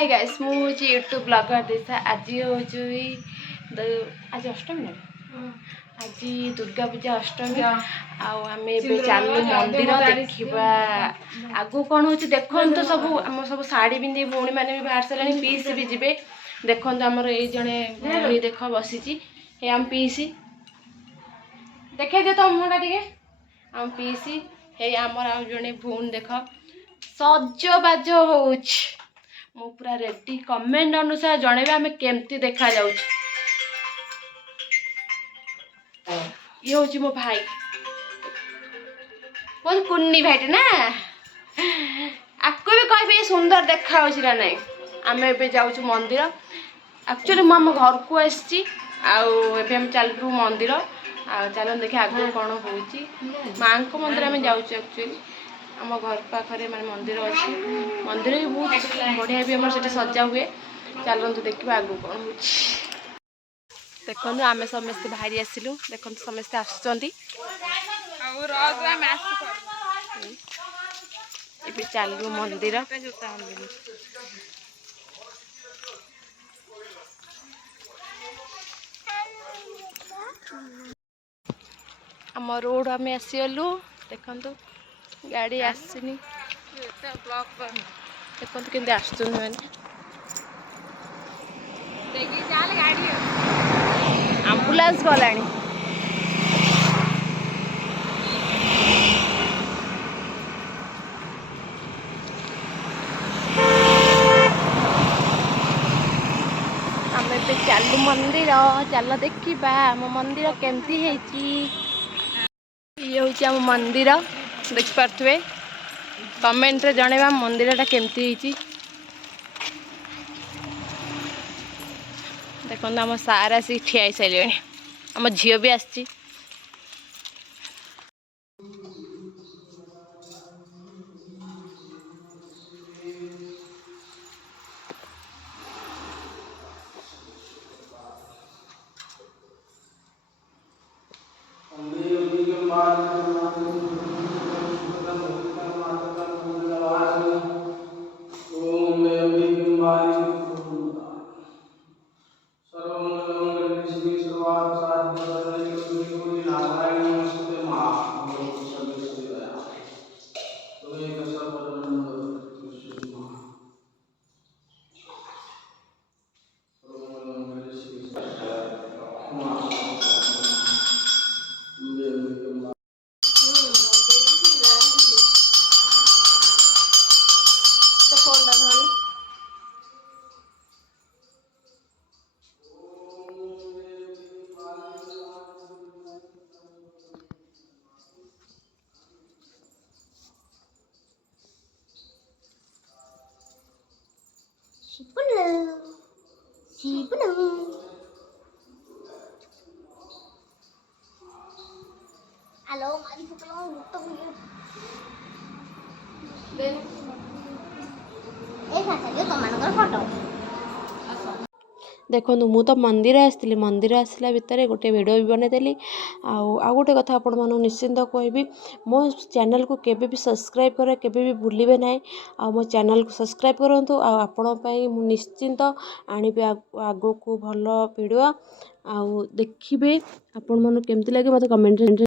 Hi guys मु होची YouTube blogger दिशा आज होची आज अष्टमी ना आज दुर्गा पूजा अष्टमी आम चलू मंदिर देखा आगु कौन हो देखो तो सब आम सब शाढ़ी पिंधि भौणी मैंने भी बाहर सारे पीस भी जी देखो आमर ये जड़े भौणी देख बसी आम पीसी देखे दे तो मुँहटा टे आम पीसी हे आमर आ जड़े भौणी देख सजबाज हो मु पूरा रेडी कमेंट अनुसार जनइबे आम केमती देखा जाउछ। ये हूँ मो भाई बहुत कुन्नी भाईटे ना आपको भी कह सुंदर देखा ना नहीं आम ए जाऊँ मंदिर एक्चुअली मुझे आम घर को आसी आम चलू मंदिर चल देखिए आगे कौन हो माँ को मंदिर आम जाऊँ एक्चुअली आम घर पाखे माने मंदिर अच्छी मंदिर भी बहुत बढ़िया भी आम सजा हुए चलते देखा आगू कौन हो देखो आम समस्ते बाहरी आसलु देखो समस्ते आसुँच चलू मंदिर आम रोड आम आसीगलु देखु गाड़ी आसनी देखो केमती आसुँच मैंने आम्बुलांस गलानी आम ए चलू मंदिर चल देखा आम मंदिर केमती है ये हूँ आम मंदिर देखिपे कमेंट रे जनइबा मंदिरटा केमती है देखो आम सार आसिक ठिया सारे आम झील भी आसी सर्वमंगलमंगले शिवे सर्वार्थ साधिके शरण्ये त्र्यंबके गौरी नारायणी नमोस्तुते महामंगलम सर्वे सर्वदा त्वमेव सर्वधर्मस्वरूपिणी सर्वमंगलमंगले शिवे Halo, mari kita ngutang ya. साथी तुम फोटो देखो मु तो मंदिर आसती मंदिर आसला भितर गोटे वीडियो भी बनईदेली आउ गोटे कथा आपण मानू निश्चिंत कहबी मो चैनल को केबे भी सब्सक्राइब करे केबे भी भूलिबे नाही आ मो चैनल को सब्सक्राइब करंतु आ आपण पई मु निश्चिंत आनिबे आगो को भलो वीडियो आउ देखिबे आपण मानू केमती लागे मते कमेंट